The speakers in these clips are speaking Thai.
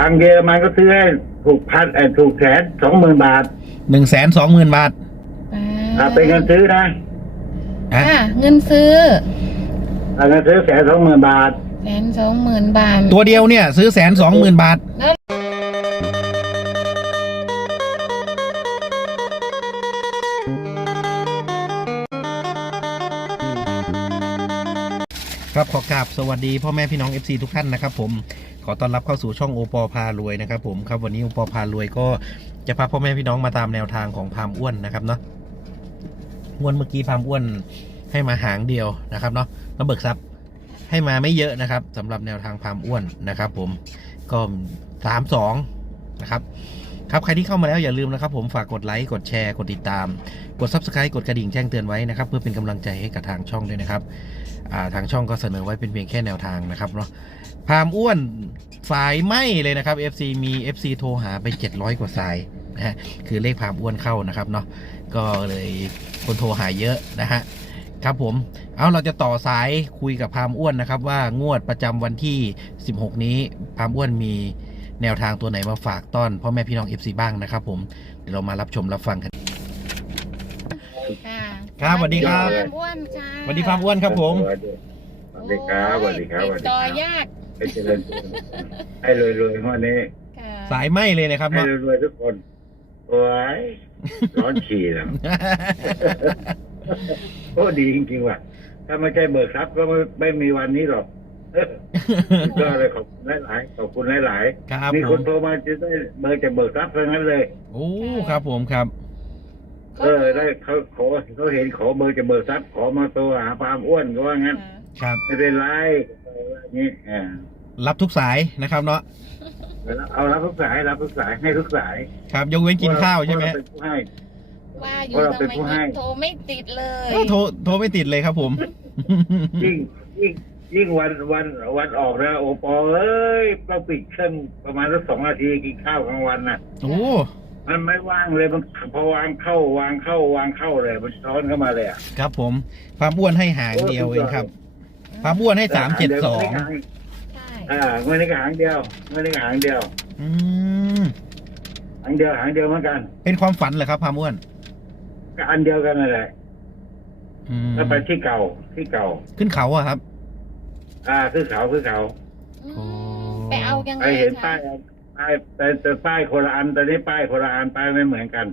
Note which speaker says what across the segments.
Speaker 1: างเยอรมันก็ซื้อให้ถูกถูก120,000 บาท
Speaker 2: 120,000 บาท
Speaker 1: เป็นเงินซื้อนะ
Speaker 3: เงินซื้อ
Speaker 1: เงินซื้อ120,000 บาท
Speaker 3: 120,000 บาท
Speaker 2: ตัวเดียวเนี่ยซื้อ120,000 บาทครับขอกราบสวัสดีพ่อแม่พี่น้อง FC ทุกท่านนะครับผมขอต้อนรับเข้าสู่ช่องโอปอพารวยนะครับผมครับวันนี้โอปอพารวยก็จะพาพ่อแม่พี่น้องมาตามแนวทางของพามอ้วนนะครับเนาะงวดเมื่อกี้พามอ้วนให้มาหางเดียวนะครับเนาะแล้วเบิกทรัพย์ให้มาไม่เยอะนะครับสำหรับแนวทางพามอ้วนนะครับผมก็32นะครับครับใครที่เข้ามาแล้วอย่าลืมนะครับผมฝากกดไลค์กดแชร์กดติดตามกด Subscribe กดกระดิ่งแจ้งเตือนไว้นะครับเพื่อเป็นกำลังใจให้กับทางช่องด้วยนะครับทางช่องก็เสนอไว้เป็นเพียงแค่แนวทางนะครับเนาะพามอ้วนสายไหมเลยนะครับ FC มี FC โทรหาไป700กว่าสายนะฮะคือเลขพามอ้วนเข้านะครับเนาะก็เลยคนโทรหาเยอะนะฮะครับผมเอาเราจะต่อสายคุยกับพามอ้วนนะครับว่างวดประจำวันที่16นี้พามอ้วนมีแนวทางตัวไหนมาฝากต้อนพ่อแม่พี่น้อง FC บ้างนะครับผมเดี๋ยวเรามารับชมรับฟังกันครับสวัสดีครับ
Speaker 3: พามอ้วนค่ะ
Speaker 2: สวัสดีพามอ้วนครับผม
Speaker 1: สวัสดีครับสวัสดีครับ
Speaker 3: ติดต่อยาก
Speaker 1: ให้เจริญให้รวยๆวันนี้
Speaker 2: สายไหมเลยนะครับ
Speaker 1: ให้รวยๆทุกคนโอ้ยร้อนฉี่แล้วโอ้ดีจริงๆว่ะถ้าไม่ใช่เบิกทรัพย์ก็ไม่มีวันนี้หรอกก็เลยขอบคุณหลายๆขอบคุณหลายๆมีคนโทรมาจะได้เบิกทรัพย์เท่านั้นเลย
Speaker 2: โอ้ครับผมครับ
Speaker 1: ได้เขาเห็นขอเบอร์จะเบิกทรัพย์ขอมาตัวหาพามอ้วนก็ว่างั้น
Speaker 2: ครับ
Speaker 1: ไม่เป็นไรนี่
Speaker 2: รับทุกสายนะครับเนาะ
Speaker 1: เอารับทุกสายให้ทุกสาย
Speaker 2: ครับยกเว้นกินข้าวใช่ไหม
Speaker 3: ว่าอยู่ทำไมโทรไม่ติดเลย
Speaker 2: โทรไม่ติดเลยครับผม
Speaker 1: ยิ่งวันออกนะโอปอเอ้ยเราปิดเครื่องประมาณสัก2 นาทีกินข้าวกลางวันน่ะ
Speaker 2: โอ้
Speaker 1: มันไม่ว่างเลยมันพอวางเข้าเลยมันซ้อนเข้ามาเลยอ่ะ
Speaker 2: ครับผมพามอ้วนให้หางเดียวเองครับพามอ้วนให้372
Speaker 1: เงินในกระหางเดียวหางเดียวหางเดียวเหมือนกัน
Speaker 2: เป็นความฝันเหรอครับพามอ้วน
Speaker 1: ก็อันเดียวกันนั่นแหละแล้วไปที่เก่า
Speaker 2: ขึ้นเขาอะครับ
Speaker 1: ขึ้นเขา
Speaker 3: ไปเอายังไง
Speaker 1: เห็นป้ายแต่ป้ายคนละอันตอนนี้ป้ายคนละอันป้ายไม่เหมือนกัน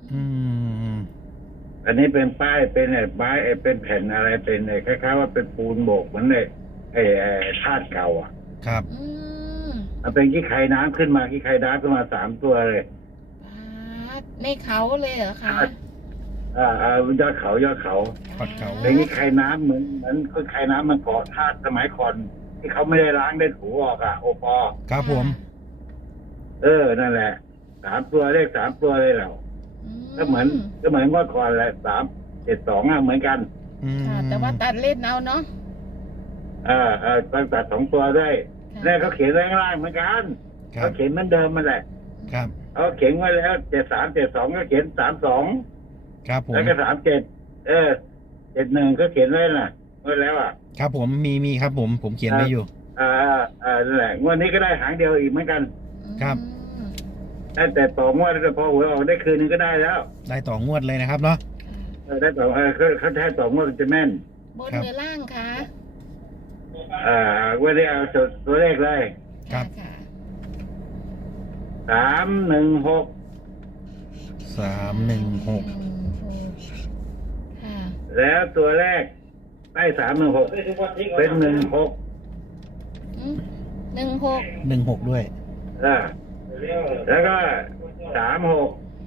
Speaker 1: อันนี้เป็นป้ายเป็นเป็นแผ่นอะไรเป็นคล้ายๆว่าเป็นปูนโบกเหมือนธาตุเก่าอ่ะ
Speaker 2: ครับ
Speaker 1: มันเป็นขี้ไข่น้ำขึ้นมา3 ตัวเลย
Speaker 3: ในเขาเลยเหรอคะ
Speaker 1: ยอดเขาเป็นขี้ไข่น้ำเหมือนไข่น้ำมันเกาะธาตุสมัยก่อนที่เขาไม่ได้ล้างได้ถูออกโอปอ
Speaker 2: ครับผม
Speaker 1: นั่นแหละ3 ตัวเลข3 ตัวเลยเราก็เหมือนว่าก่อนแหละ372เหมือนกัน
Speaker 3: แต่ว่าตัดเล่นเอาเนาะ
Speaker 1: ต้องตัด2 ตัวด้วยแรกเขาเขียนไว้ข้างล่างเหมือนกันเขาเขียนเหมือนเดิมมาแหละ
Speaker 2: ครับ
Speaker 1: เขาเขียนไว้แล้ว7372ก็เขียน32
Speaker 2: ครับผม
Speaker 1: แล้วก็37 71ก็เขียนไว้น่ะไว้แล้ว
Speaker 2: ครับผมมีครับผมเขียนไว้อยู่
Speaker 1: นั่นแหละงวดนี้ก็ได้หางเดียวอีกเหมือนกัน
Speaker 2: ครับ
Speaker 1: แต่ต่องวดพอหวยออกได้คืนนึงก็ได้แล้ว
Speaker 2: ได้ต่องวดเลยนะครับเนาะ
Speaker 1: ได้ต่อเขาแท้ต่องวดจะแม่น
Speaker 3: บนหรือล่างคะ
Speaker 1: วันนี้เอาตัวเลขเลย
Speaker 2: ครับ
Speaker 1: 316แล้วตัวแรกได้316เป็น16
Speaker 2: ด้วย
Speaker 1: แล้วก็36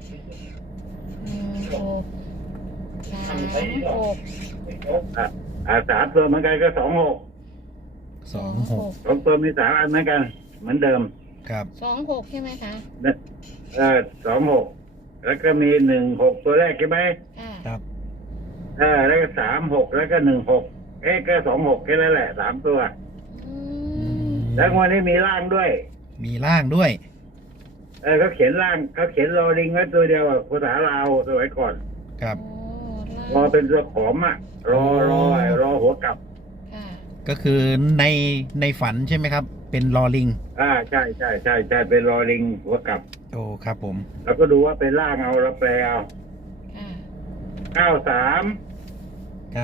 Speaker 1: 3 ตัวเหมือนกันก็26 2 ตัวมี3 อันเหมือนกันเหมือนเดิม
Speaker 2: ครับ
Speaker 3: 26ใช่ไหมคะ
Speaker 1: 26แล้วก็มี16ตัวแรกใช่ไหม
Speaker 2: ครับ
Speaker 1: แล้วก็36แล้วก็16ก็26แค่นั้นแหละ3 ตัวแล้ววันนี้มีล่างด้วยเขาเขียนล่างเขาเขียนรอลิงไว้ตัวเดียวภาษาลาวสมัยก่อน
Speaker 2: ครับ
Speaker 1: รอเป็นตัวขอมรอหัวกลับ
Speaker 2: ก็คือในฝันใช่ไหมครับเเป็นลอลิง
Speaker 1: ใช่ใช่ใช่ใช่เป็นรอลิงหัวกลับ
Speaker 2: โอ้ครับผม
Speaker 1: แล้วก็ดูว่าเป็นล่างเอาแล้วแปลเอา93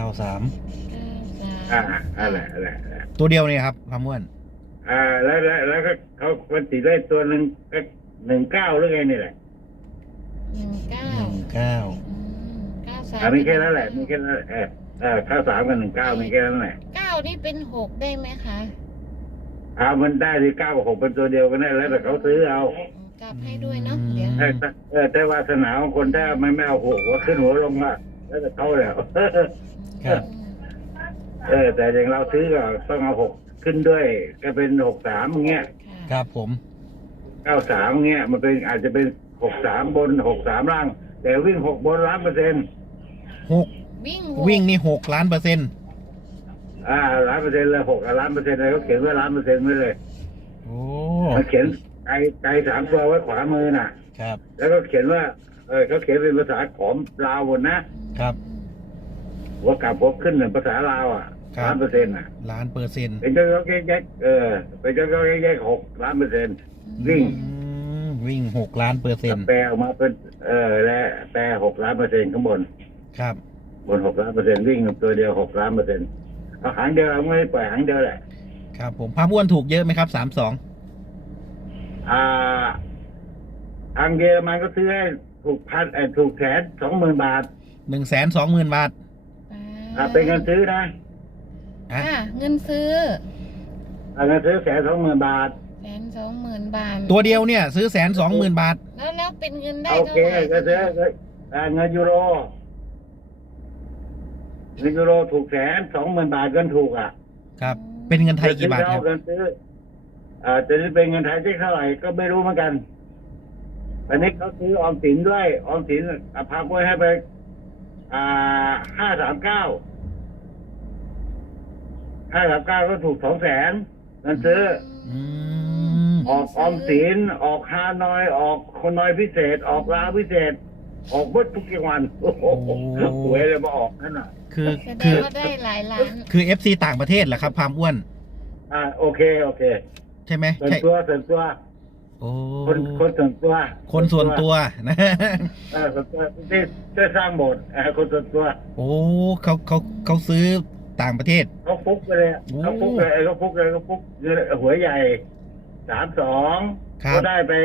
Speaker 1: อะไร
Speaker 2: ตัวเดียวเนี่ยครับพาม่วน
Speaker 1: แล้วก็เขาคนติดได้ตัวหนึ่งก็19หรือไงนี่แหละ
Speaker 3: 19
Speaker 1: มีแค่นั้นแหละมีแค่นั้น93กับ19มีแค่นั้นแหละ
Speaker 3: 9นี่เป็น6ได้ไหมคะ
Speaker 1: มันได้ที่9กับ6เป็นตัวเดียวกันได้แล้วแต่เขาซื้อเอา
Speaker 3: กลับให้ด้วยเนาะเดี๋ยว
Speaker 1: แต่วาสนาของคนถ้าไม่เอาหัวขึ้นหัวลงมาแล้วแต่เขาแล้วแต่อย่างเราซื้อก็ต้องเอา6ขึ้นด้วยก็เป็น63อย่างเงี้ย
Speaker 2: ครับผม
Speaker 1: 93เงี้ยมันเป็นอาจจะเป็น63บน63ล่างแต่วิ่ง6บน1,000,000%
Speaker 2: วิ่งนี่6,000,000%
Speaker 1: 1,000,000%เลย6,000,000%เลยเขาเขียนว่า1,000,000%ไว้เลย
Speaker 2: โอ้
Speaker 1: เขาเขียนไกล3ตัวไว้ขวามือน่ะ
Speaker 2: ครับ
Speaker 1: แล้วก็เขียนว่าเขาเขียนเป็นภาษาขอมลาวหมดนะครับหัวกลับหัวขึ้นภาษาลาว1,000,000%น่ะ
Speaker 2: 1,000,000%
Speaker 1: เป็นเจ้าแยกเป็นเจ้าแยก6,000,000%
Speaker 2: วิ่ง6,000,000%
Speaker 1: แปลออกมาเป็นและแปล6,000,000%ข้างบน
Speaker 2: ครับ
Speaker 1: บน6,000,000%วิ่งตัวเดียว6,000,000%เอาหางเดียวเราไม่ปล่อยหางเดียวแหละ
Speaker 2: ครับผมพาม่วนถูกเยอะไหมครับ32
Speaker 1: ทางเยอรมันก็ซื้อให้ถูก120,000 บาท
Speaker 2: 120,000 บาท
Speaker 1: เป็นเงินซื้อนะ
Speaker 3: เงินซื้อ
Speaker 1: เงินซื้อ120,000 บาท
Speaker 3: 120,000 บาท
Speaker 2: ตัวเดียวเนี่ยซื้อ120,000 บาท
Speaker 3: แล้วเป็นเงินได้
Speaker 1: เท่าไหร่ก็ซื้อเงินยูโรถูก120,000 บาทกันถูก
Speaker 2: ครับเป็นเงินไทยกี่บาทครับ
Speaker 1: เงินซื้อจะเป็นเงินไทยที่เท่าไหร่ก็ไม่รู้เหมือนกันอันนี้เขาซื้อออมสินด้วยออมสินพาไว้ให้ไป539ก็ถูก200,000เงินซื้อออกออมสินออกฮานอยออกคนน้อยพิเศษออกลาวพิเศษออกหมดทุกวันโอ้โหหวยเลยมาออกนั่นน่ะ
Speaker 3: คือได้หลายล้าน
Speaker 2: คือ FC ต่างประเทศเหรอครับพามอ้วน
Speaker 1: โอเค
Speaker 2: ใช่ไหม
Speaker 1: ส่วนตัว
Speaker 2: โอ้
Speaker 1: คนส่วนตัว
Speaker 2: คนส่วนตัวนะ
Speaker 1: ส่วนตัวที่จะสร้างโบสถ์คนส่วนตัว
Speaker 2: โอ้เขาซื้อต่างประเทศ
Speaker 1: เขาฟุกไปเลยเขาฟุกหัวใหญ่32ก็ได้ไป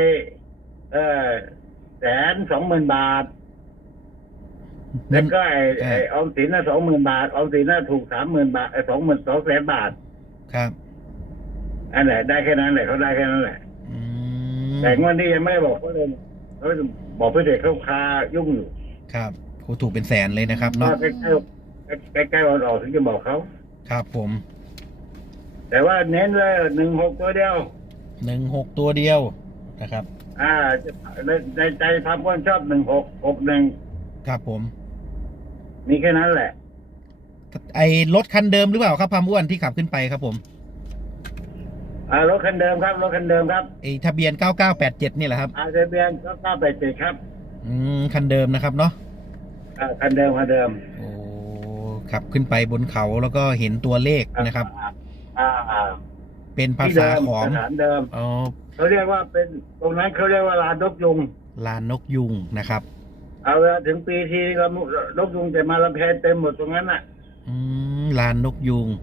Speaker 1: 120,000 บาทแล้วก็ไอ้ออมสิน20,000 บาทออมสินถูก30,000 บาท200,000 บาท
Speaker 2: ครับ
Speaker 1: อันไหนได้แค่นั้นแหละเขาได้แค่นั้นแหละแต่งวดนี้ยังไม่บอกเขาเลยเขาบอกเพื่อเด็กเขาคายุ่งอยู่
Speaker 2: ครับเขาถูกเป็นแสนเลยนะครับเนาะ
Speaker 1: ใกล้วันออกถึงจะบอกเขา
Speaker 2: ครับผม
Speaker 1: แต่ว่าเน้นเลย16ตัวเดียว
Speaker 2: 16ตัวเดียวนะครับ
Speaker 1: ในใจพาม่วนชอบ1661
Speaker 2: ครับผม
Speaker 1: มีแค่นั้นแหละ
Speaker 2: ไอ้รถคันเดิมหรือเปล่าครับพาม่วนที่ขับขึ้นไปครับผม
Speaker 1: รถคันเดิมครับ
Speaker 2: ไอ้ทะเบียน9987นี่แหละครับ
Speaker 1: ทะเบียน9987ครับ
Speaker 2: คันเดิมนะครับเนาะ
Speaker 1: คันเดิม
Speaker 2: โอ้ขับขึ้นไปบนเขาแล้วก็เห็นตัวเลขนะครับเป็นภาษาของ
Speaker 1: สถานเดิมเขาเรียกว่าเป็นตรงนั้นเขาเรียกว่าลานนกยุง
Speaker 2: นะครับ
Speaker 1: เอาเวลาถึงปีที่นกยุงจะมาลำแพนเต็มหมดตรงนั้นน่ะ
Speaker 2: ลานนกยุง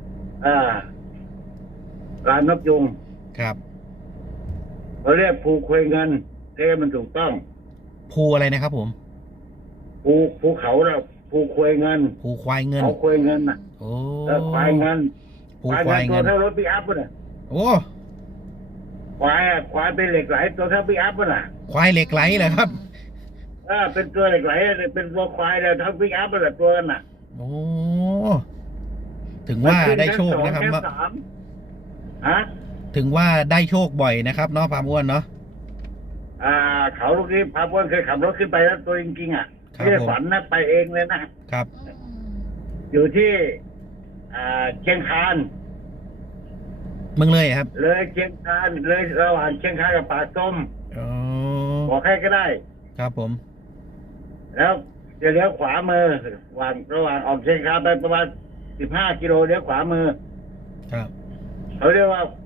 Speaker 1: ลานนกยุง
Speaker 2: ครับ
Speaker 1: เขาเรียกภูควยเงินเรียกมันถูกต้อง
Speaker 2: ภูอะไรนะครับผม
Speaker 1: ภูเขาเราภูควยเงิน
Speaker 2: ภูควายเงิน
Speaker 1: เขาควยเงินน่ะ
Speaker 2: โอ้
Speaker 1: ควายเงิน
Speaker 2: ภูควายเงิน
Speaker 1: ตัวเท่ารถปิกอัพน่ะ
Speaker 2: โอ้
Speaker 1: ควายเป็นเหล็กไหลตัวเท่าปิกอัพน่ะ
Speaker 2: ควายเหล็กไหลเหรอครับ
Speaker 1: เป็นตัวเหล็กไหลเป็นตัวควายเลยเท่าปิกอัพน่ะตัวน่ะ
Speaker 2: โอ้ถึงว่าได้โชคนะครับถึงว่าได้โชคบ่อยนะครับเนาะพามอ้วนเนาะ
Speaker 1: เขาลูกนี้พามอ้วนเคยขับรถขึ้นไปแล้วตัวจริงๆไม่ได้ฝันนะไปเองเลยนะครับอยู่ที่เชียงคาน
Speaker 2: เมืองเลยครับ
Speaker 1: เลยเชียงคานเลยระหว่างเชียงคานกับป่าส้มบอกให้ก็ได้
Speaker 2: ครับผม
Speaker 1: แล้วจะเลี้ยวขวามือระหว่างออกเชียงคานไปประมาณ15 กิโลเลี้ยวขวามือ
Speaker 2: ครับ
Speaker 1: เขาเรียกว่า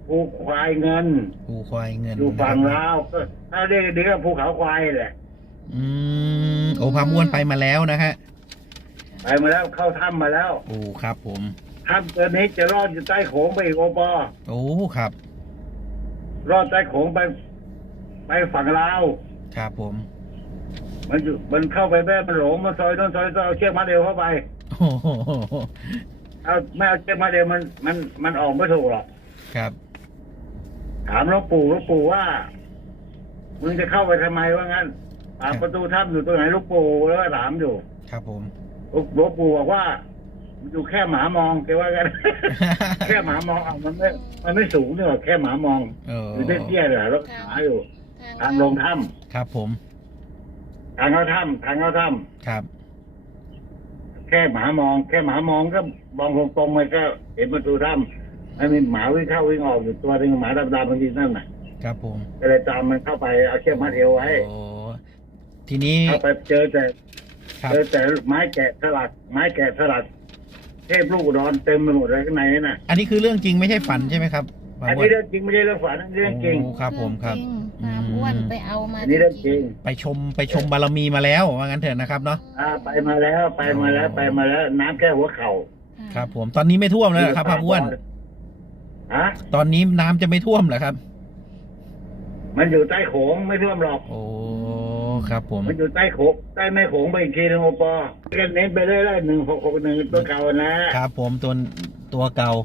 Speaker 1: ภูควายเงิน
Speaker 2: ภูควายเงิน
Speaker 1: อยู่ฝั่ง
Speaker 2: นะครับ
Speaker 1: ลาวก็ถ้าเรียกดีก็ภูเขาควายแหละ
Speaker 2: โอ้พามอ้วนไปมาแล้วนะฮะ
Speaker 1: ไปมาแล้วเข้าถ้ำมาแล้ว
Speaker 2: โอ้ครับผม
Speaker 1: ถ้ำตัวนี้จะรอดอยู่ใต้โขงไปอีกโอปอ
Speaker 2: โอ้ครับ
Speaker 1: รอดใต้โขงไปฝั่งลาว
Speaker 2: ครับผม
Speaker 1: มันเข้าไปแม่มันหลงมันซอยต้นซอยต้นเอาเชือกมัดเอวเข้าไป
Speaker 2: โอ้โห
Speaker 1: เอาไม่เอาเชือกมัดเอวมันออกไม่ถูกหรอก
Speaker 2: ครับ
Speaker 1: ถามหลวงปู่ว่ามึงจะเข้าไปทำไมว่างั้นปากประตูถ้ำอยู่ตรงไหนหลวงปู่แล้วก็ถามอยู่
Speaker 2: ครับผม
Speaker 1: หลวงปู่บอกว่ามันอยู่แค่หมามองแกว่ากัน แค่หมามองมันไม่สูงเนี่ยหรอกแค่หมามอง
Speaker 2: เออ
Speaker 1: อยู่เตี้ยๆเลยแล้วขาอยู่ทางลงถ้
Speaker 2: ครับผม
Speaker 1: ำทางเข้าถ้ำ
Speaker 2: ครับ
Speaker 1: แค่หมามองก็มองตรงๆไปก็เห็นประตูถ้ำมันมีหมาวิ่งเข้าวิ่งออกอยู่ตัวหนึงหมาดำๆบางทีนั่นน่ะ
Speaker 2: ครับผม
Speaker 1: ก็เลยตามมันเข้าไปเอาเชือกมัดเอวไว้
Speaker 2: โอ้ทีนี้
Speaker 1: เข้าไปเจอแต่
Speaker 2: ครับ
Speaker 1: ไม้แกะสลักเทพลูกอุดรเต็มไปหมดเลยข้างในน่ะ
Speaker 2: อันนี้คือเรื่องจริงไม่ใช่ฝันใช่ไหมครับพาม
Speaker 1: อัน
Speaker 2: อ้ว
Speaker 1: นี้
Speaker 2: น
Speaker 1: เรื่องจริงไม่ใช่เรื่องฝันอันนี้เรื่องจริง
Speaker 2: โอ้ครับผมครับ
Speaker 3: พามอ้วนไปเอามา
Speaker 1: อันนี้เรื่องจริง
Speaker 2: ไปชมบารมีมาแล้วว่างั้นเถอะนะครับเนาะ
Speaker 1: ไปมาแล้วน้ำแค่หัวเข่า
Speaker 2: ครับผมตอนนี้ไม่ท่วมแล้วเหรอครับพามอ้วน
Speaker 1: ฮะ
Speaker 2: ตอนนี้น้ำจะไม่ท่วมเหรอครับ
Speaker 1: มันอยู่ใต้โขงไม่ท่วมหรอก
Speaker 2: โอ้ครับผม
Speaker 1: มันอยู่ใต้โขงใต้แม่โขงไปอีกทีนึงโอปอเล่นเน้นไปเรื่อยๆ1661ตัวเก่านะครับ
Speaker 2: ผมตัวเก่า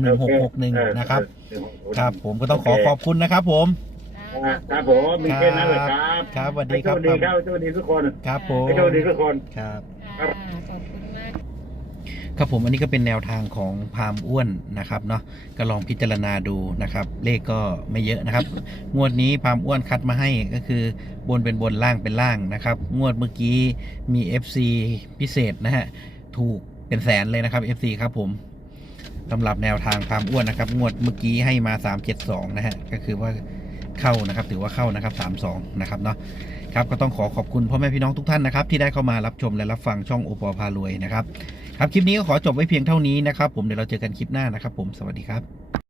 Speaker 2: 61661นะครับ ครับผมก็ต้องขอขอบคุณนะครับผม
Speaker 1: ครับผมมีแค่นั้นแหละครับ
Speaker 2: ครับสวัสดีครับ
Speaker 1: โชคดีครับโชคดีทุกคน
Speaker 2: ครับผม
Speaker 1: โชคดีทุกคน
Speaker 2: ครับ
Speaker 3: ขอบคุณมาก
Speaker 2: ครับผมอันนี้ก็เป็นแนวทางของพราหมณ์อ้วนนะครับเนาะก็ลองพิจารณาดูนะครับ เลขก็ไม่เยอะนะครับ งวดนี้พราหมณ์อ้วนคัดมาให้ก็คือบนเป็นบนล่างเป็นล่างนะครับ งวดเมื่อกี้มี FC พิเศษนะฮะถูกเป็นแสนเลยนะครับ FC ครับผมสำหรับแนวทางพราหมณ์อ้วนนะครับ งวดเมื่อกี้ให้มา372นะฮะก็คือว่าเข้านะครับถือว่าเข้านะครับ32นะครับเนาะครับก็ต้องขอบคุณพ่อแม่พี่น้องทุกท่านนะครับที่ได้เข้ามารับชมและรับฟังช่องโอปอพารวยนะครับครับคลิปนี้ก็ขอจบไว้เพียงเท่านี้นะครับผมเดี๋ยวเราเจอกันคลิปหน้านะครับผมสวัสดีครับ